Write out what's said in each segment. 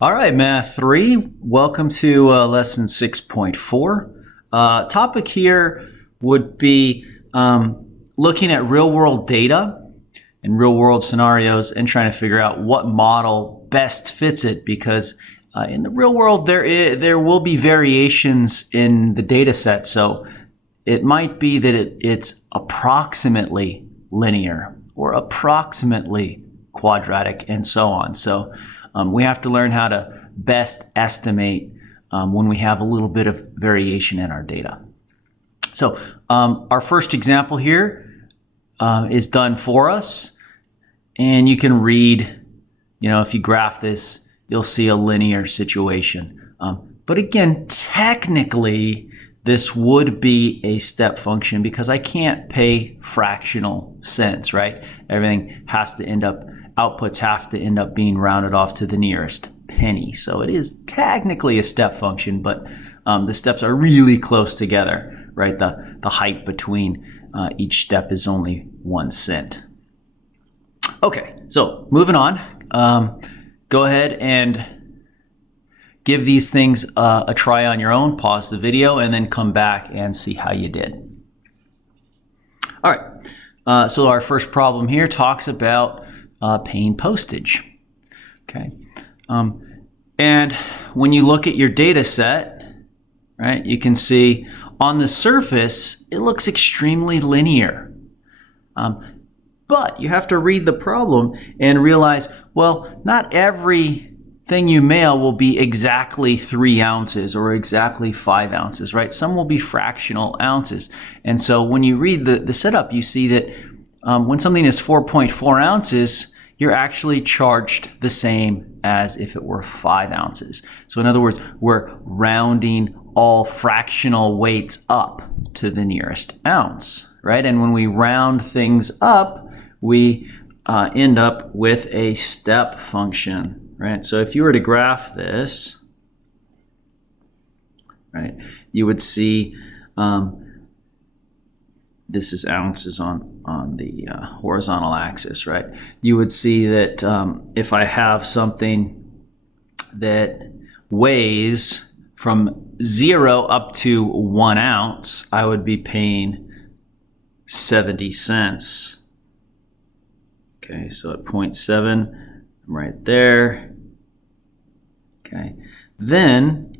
All right, Math 3, welcome to lesson 6.4. Topic here would be looking at real-world data and real-world scenarios and trying to figure out what model best fits it, because in the real world there will be variations in the data set. So it might be that it's approximately linear or approximately quadratic and so on. So we have to learn how to best estimate when we have a little bit of variation in our data. So our first example here is done for us, and you can read, if you graph this, you'll see a linear situation. But again, technically, this would be a step function because I can't pay fractional cents, right? Everything has to end up, outputs have to end up being rounded off to the nearest penny. So it is technically a step function, but the steps are really close together, right? The height between each step is only 1 cent. Okay, so moving on. Go ahead and give these things a try on your own. Pause the video and then come back and see how you did. All right, so our first problem here talks about paying postage. Okay, and when you look at your data set, right, you can see on the surface it looks extremely linear. But you have to read the problem and realize, well, not every thing you mail will be exactly 3 ounces or exactly 5 ounces, right? Some will be fractional ounces. And so when you read the setup, you see that when something is 4.4 ounces, you're actually charged the same as if it were 5 ounces. So in other words, we're rounding all fractional weights up to the nearest ounce, right? And when we round things up, we end up with a step function, right? So if you were to graph this, right, you would see this is ounces on the horizontal axis, right? You would see that if I have something that weighs from 0 up to 1 ounce, I would be paying 70 cents. Okay, so at 0.7, I'm right there. Okay, then,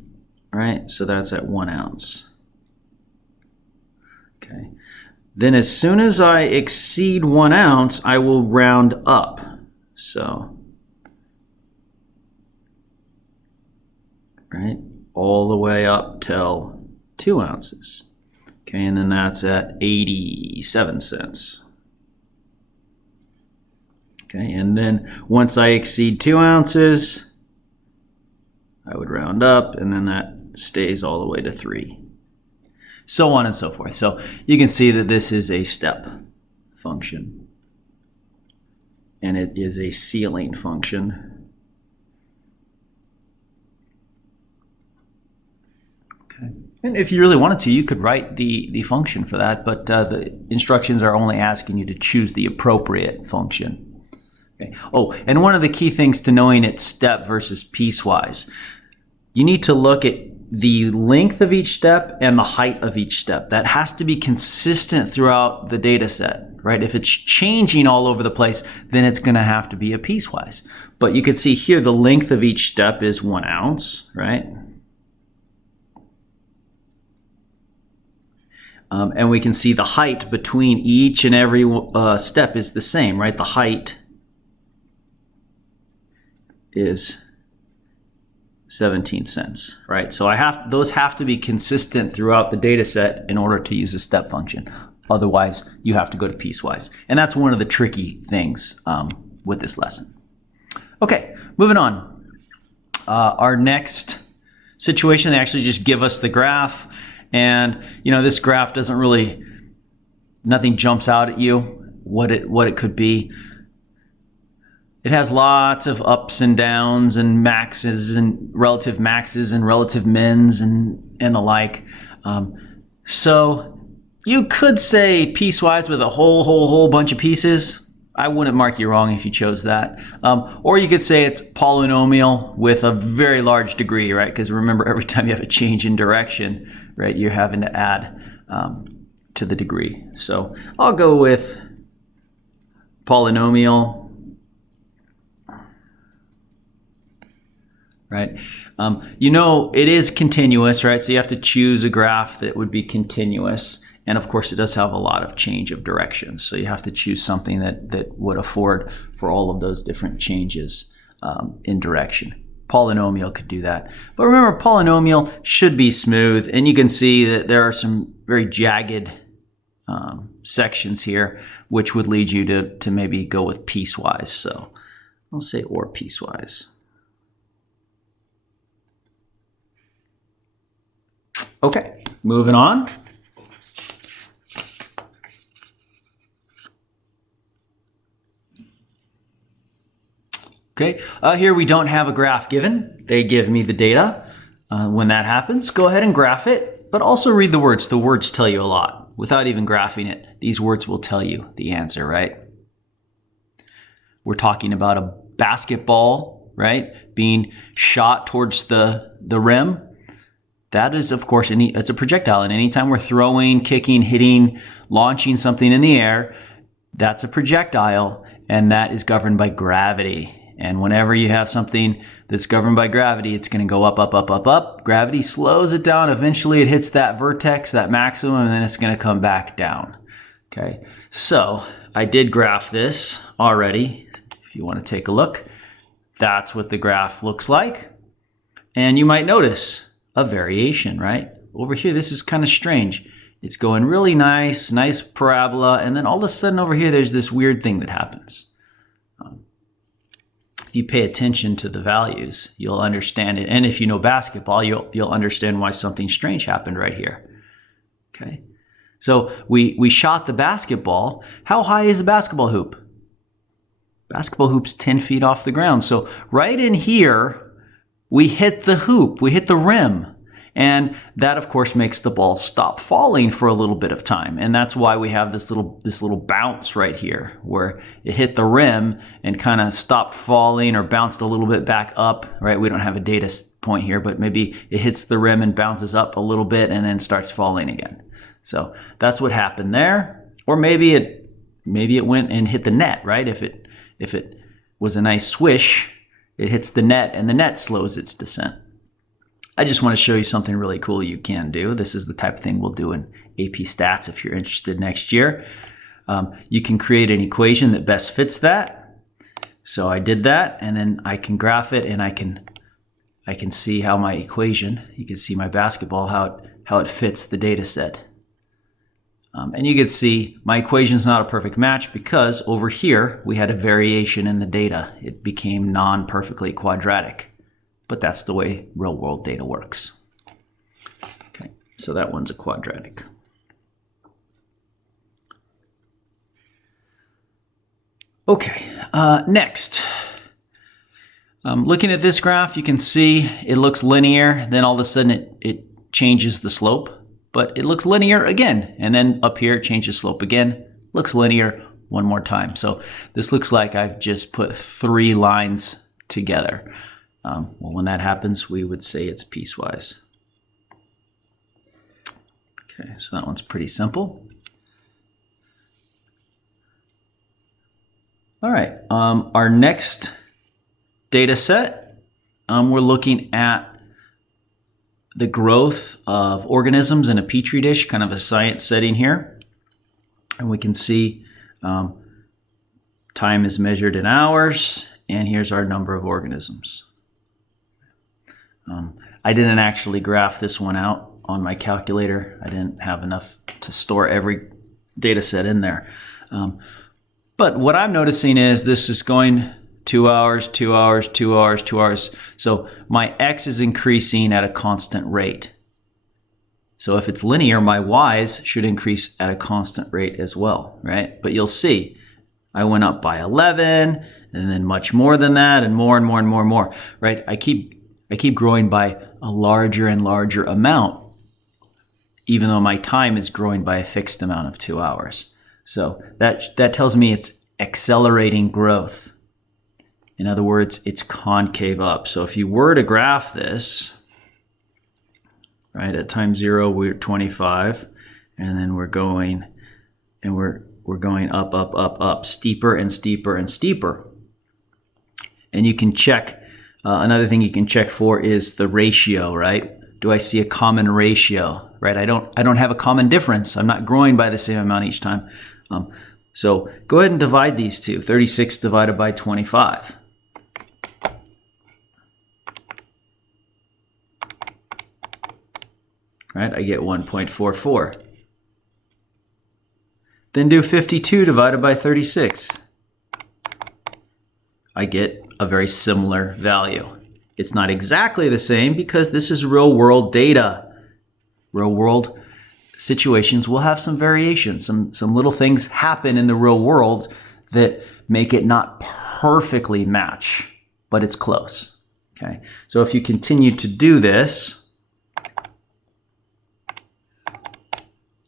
right, so that's at 1 ounce. Okay, then as soon as I exceed 1 ounce, I will round up. So, right, all the way up till 2 ounces. Okay, and then that's at 87 cents. Okay, and then once I exceed 2 ounces, I would round up, and then that stays all the way to 3. So on and so forth. So you can see that this is a step function, and it is a ceiling function. Okay. And if you really wanted to, you could write the function for that, but the instructions are only asking you to choose the appropriate function. Okay. Oh, and one of the key things to knowing it's step versus piecewise, you need to look at the length of each step and the height of each step. That has to be consistent throughout the data set, right? If it's changing all over the place, then it's going to have to be a piecewise. But you can see here the length of each step is 1 ounce, right? And we can see the height between each and every step is the same, right? The height is 17 cents, right? So those have to be consistent throughout the data set in order to use a step function. Otherwise, you have to go to piecewise. And that's one of the tricky things with this lesson. Okay, moving on. Our next situation, they actually just give us the graph. And, this graph doesn't really, nothing jumps out at you what it could be. It has lots of ups and downs and maxes and relative mins and the like. So you could say piecewise with a whole bunch of pieces, I wouldn't mark you wrong if you chose that. Or you could say it's polynomial with a very large degree, right? Because remember, every time you have a change in direction, right, you're having to add to the degree. So I'll go with polynomial, right? You know, it is continuous, right? So you have to choose a graph that would be continuous. And of course, it does have a lot of change of direction. So you have to choose something that would afford for all of those different changes in direction. Polynomial could do that. But remember, polynomial should be smooth. And you can see that there are some very jagged sections here, which would lead you to maybe go with piecewise. So I'll say or piecewise. Okay, moving on. Okay, here we don't have a graph given. They give me the data. When that happens, go ahead and graph it, but also read the words. The words tell you a lot. Without even graphing it, these words will tell you the answer, right? We're talking about a basketball, right, being shot towards the rim. That is, of course, it's a projectile. And anytime we're throwing, kicking, hitting, launching something in the air, that's a projectile, and that is governed by gravity. And whenever you have something that's governed by gravity, it's going to go up, up, up, up, up. Gravity slows it down. Eventually, it hits that vertex, that maximum, and then it's going to come back down. Okay, so I did graph this already. If you want to take a look, that's what the graph looks like. And you might notice a variation, right? Over here, this is kind of strange. It's going really nice parabola, and then all of a sudden over here, there's this weird thing that happens. If you pay attention to the values, you'll understand it. And if you know basketball, you'll understand why something strange happened right here. Okay, so we shot the basketball. How high is a basketball hoop? Basketball hoop's 10 feet off the ground. So right in here, we hit the hoop, we hit the rim. And that, of course, makes the ball stop falling for a little bit of time. And that's why we have this little bounce right here where it hit the rim and kind of stopped falling or bounced a little bit back up, right? We don't have a data point here, but maybe it hits the rim and bounces up a little bit and then starts falling again. So that's what happened there. Or maybe it went and hit the net, right? If it was a nice swish, it hits the net and the net slows its descent. I just want to show you something really cool you can do. This is the type of thing we'll do in AP Stats if you're interested next year. You can create an equation that best fits that. So I did that, and then I can graph it, and I can see how my equation, you can see my basketball, how it fits the data set. And you can see my equation is not a perfect match because over here we had a variation in the data. It became non-perfectly quadratic. But that's the way real world data works. Okay, so that one's a quadratic. Okay, next. Looking at this graph, you can see it looks linear, then all of a sudden it changes the slope, but it looks linear again, and then up here it changes slope again, looks linear one more time. So this looks like I've just put 3 lines together. Well, when that happens, we would say it's piecewise. Okay, so that one's pretty simple. All right, our next data set, we're looking at the growth of organisms in a Petri dish, kind of a science setting here. And we can see time is measured in hours, and here's our number of organisms. I didn't actually graph this one out on my calculator. I didn't have enough to store every data set in there. But what I'm noticing is this is going 2 hours, 2 hours, 2 hours, 2 hours. So my x is increasing at a constant rate. So if it's linear, my y's should increase at a constant rate as well, right? But you'll see I went up by 11 and then much more than that and more and more and more and more, right? I keep growing by a larger and larger amount, even though my time is growing by a fixed amount of 2 hours. So that tells me accelerating growth. In other words, it's concave up. So if you were to graph this, right, at time 0 we're 25, and then we're going up, up, up, up, steeper and steeper and steeper. And you can check, another thing you can check for is the ratio, right? Do I see a common ratio, right? I don't have a common difference. I'm not growing by the same amount each time. So go ahead and divide these two. 36 divided by 25. Right, I get 1.44. Then do 52 divided by 36. I get a very similar value. It's not exactly the same because this is real world data. Real world situations will have some variations. Some little things happen in the real world that make it not perfectly match, but it's close. Okay, so if you continue to do this,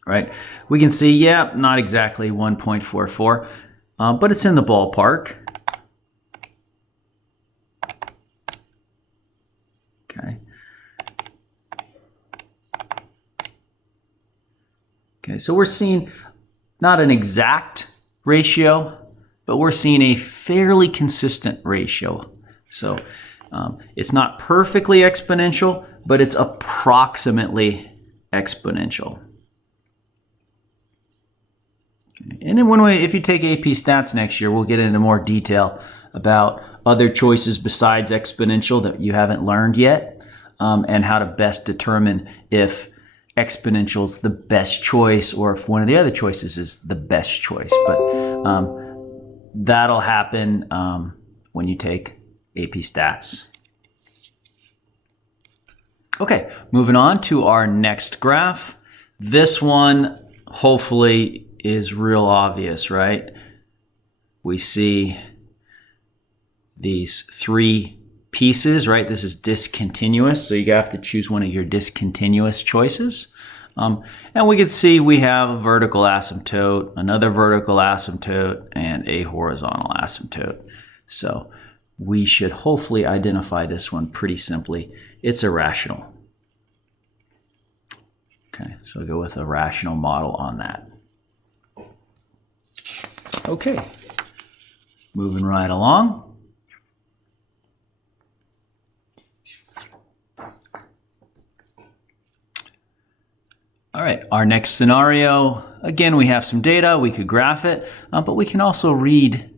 right, we can see, yeah, not exactly 1.44, but it's in the ballpark. Okay. Okay, so we're seeing not an exact ratio, but we're seeing a fairly consistent ratio. So it's not perfectly exponential, but it's approximately exponential. And then if you take AP Stats next year, we'll get into more detail about other choices besides exponential that you haven't learned yet, and how to best determine if exponential is the best choice or if one of the other choices is the best choice. But that'll happen when you take AP Stats. Okay, moving on to our next graph. This one hopefully is real obvious, right? We see these three pieces, right? This is discontinuous, so you have to choose one of your discontinuous choices. And we can see we have a vertical asymptote, another vertical asymptote, and a horizontal asymptote. So we should hopefully identify this one pretty simply. It's irrational. Okay, so go with a rational model on that. Okay, moving right along. All right, our next scenario, again, we have some data, we could graph it, but we can also read.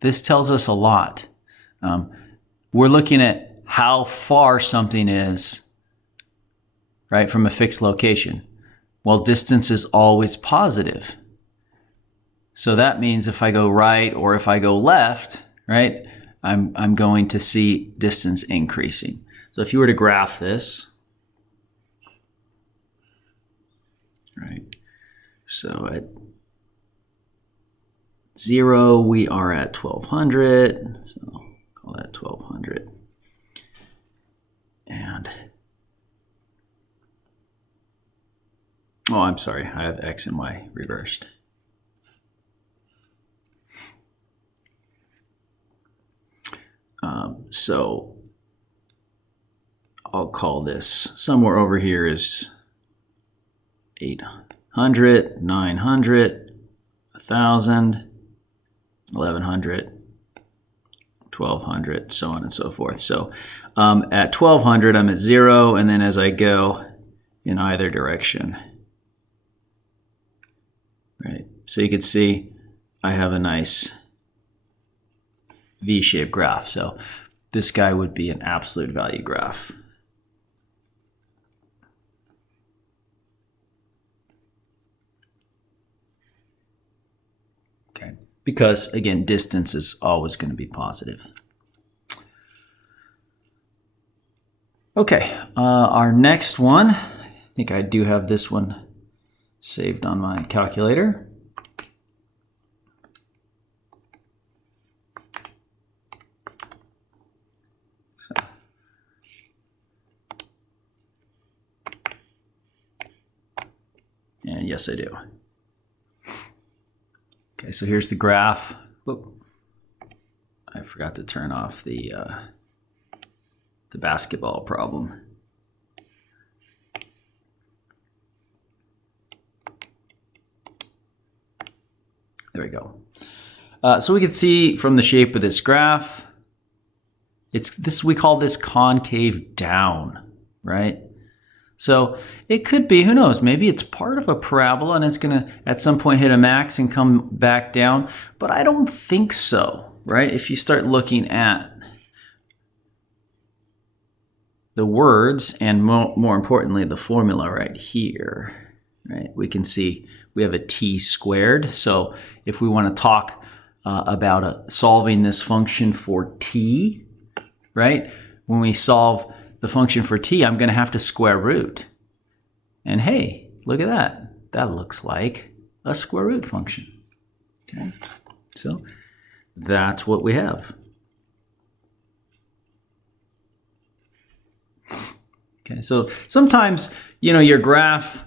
This tells us a lot. We're looking at how far something is, right, from a fixed location. Well, distance is always positive. So that means if I go right or if I go left, right, I'm going to see distance increasing. So if you were to graph this, right, so at 0, we are at 1200, so call that 1200. And, oh, I'm sorry, I have X and Y reversed. So I'll call this somewhere over here is 800, 900, 1000, 1100, 1200, so on and so forth. So at 1200, I'm at 0, and then as I go in either direction, right? So you can see I have a nice V-shaped graph. So this guy would be an absolute value graph. Okay, because again, distance is always going to be positive. Okay, our next one, I think I do have this one saved on my calculator. And yes, I do. Okay, Okay, so here's the graph. Whoop. I forgot to turn off the basketball problem. There we go. So we can see from the shape of this graph, we call this concave down, right? So it could be, who knows, maybe it's part of a parabola and it's going to at some point hit a max and come back down, but I don't think so, right? If you start looking at the words and more importantly, the formula right here, right? We can see we have a t squared. So if we want to talk about solving this function for t, right? When we solve the function for t, I'm going to have to square root. And hey, look at that. That looks like a square root function. Okay, so that's what we have. Okay, so sometimes, you know, your graph,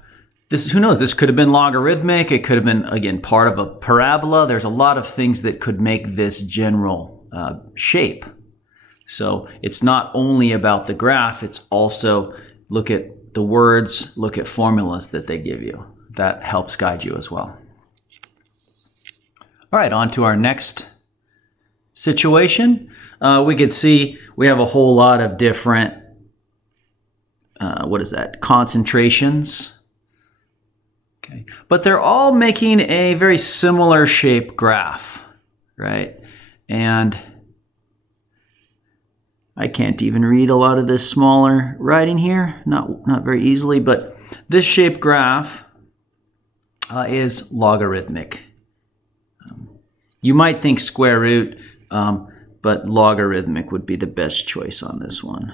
who knows, this could have been logarithmic. It could have been, again, part of a parabola. There's a lot of things that could make this general shape. So it's not only about the graph, it's also look at the words, look at formulas that they give you. That helps guide you as well. All right, on to our next situation. We could see we have a whole lot of different, concentrations. Okay, but they're all making a very similar shape graph, right? And I can't even read a lot of this smaller writing here, not very easily, but this shape graph is logarithmic. You might think square root, but logarithmic would be the best choice on this one.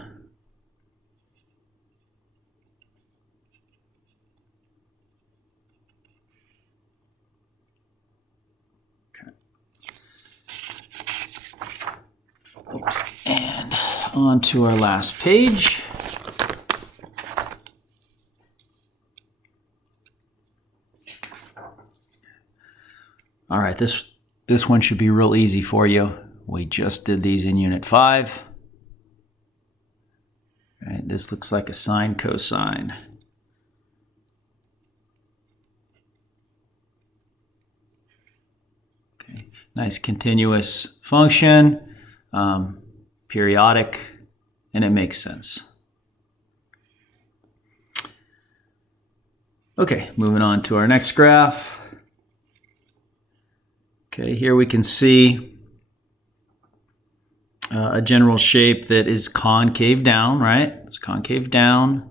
Oops. And on to our last page. All right, this one should be real easy for you. We just did these in Unit 5. All right, this looks like a sine cosine. Okay, nice continuous function. Periodic, and it makes sense. Okay, moving on to our next graph. Okay, here we can see a general shape that is concave down, right? It's concave down.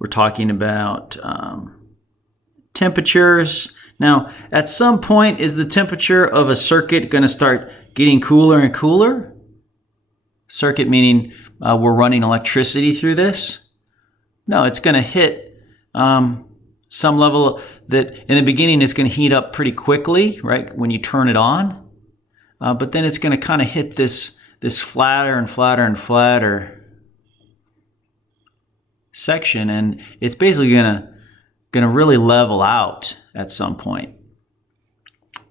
We're talking about temperatures. Now, at some point, is the temperature of a circuit going to start getting cooler and cooler? Circuit meaning we're running electricity through this? No, it's going to hit some level that in the beginning it's going to heat up pretty quickly, right, when you turn it on. But then it's going to kind of hit this flatter and flatter and flatter section, and it's basically going to really level out at some point.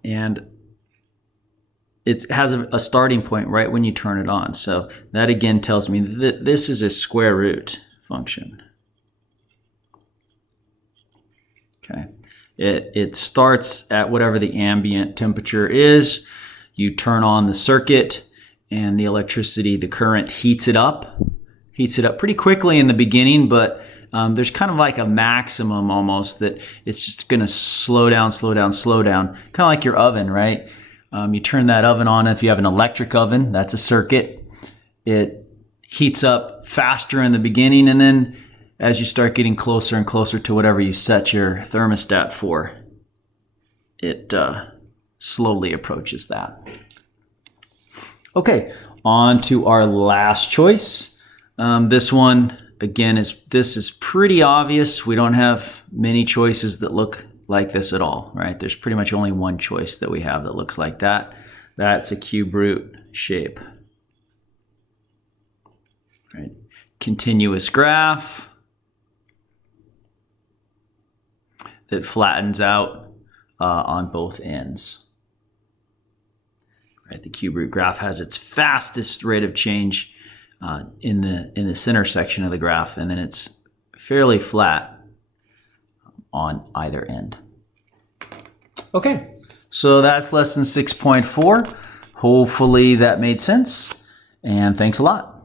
And it has a starting point right when you turn it on. So that again tells me that this is a square root function. Okay, it starts at whatever the ambient temperature is. You turn on the circuit and the electricity, the current heats it up pretty quickly in the beginning, but there's kind of like a maximum almost that it's just going to slow down, kind of like your oven, right? You turn that oven on. If you have an electric oven, that's a circuit. It heats up faster in the beginning, and then as you start getting closer and closer to whatever you set your thermostat for, it slowly approaches that. Okay, on to our last choice. This one, again, is pretty obvious. We don't have many choices that look like this at all, right? There's pretty much only one choice that we have that looks like that. That's a cube root shape. Right? Continuous graph that flattens out on both ends. Right, the cube root graph has its fastest rate of change in the center section of the graph, and then it's fairly flat on either end. Okay, so that's lesson 6.4. Hopefully that made sense, and thanks a lot.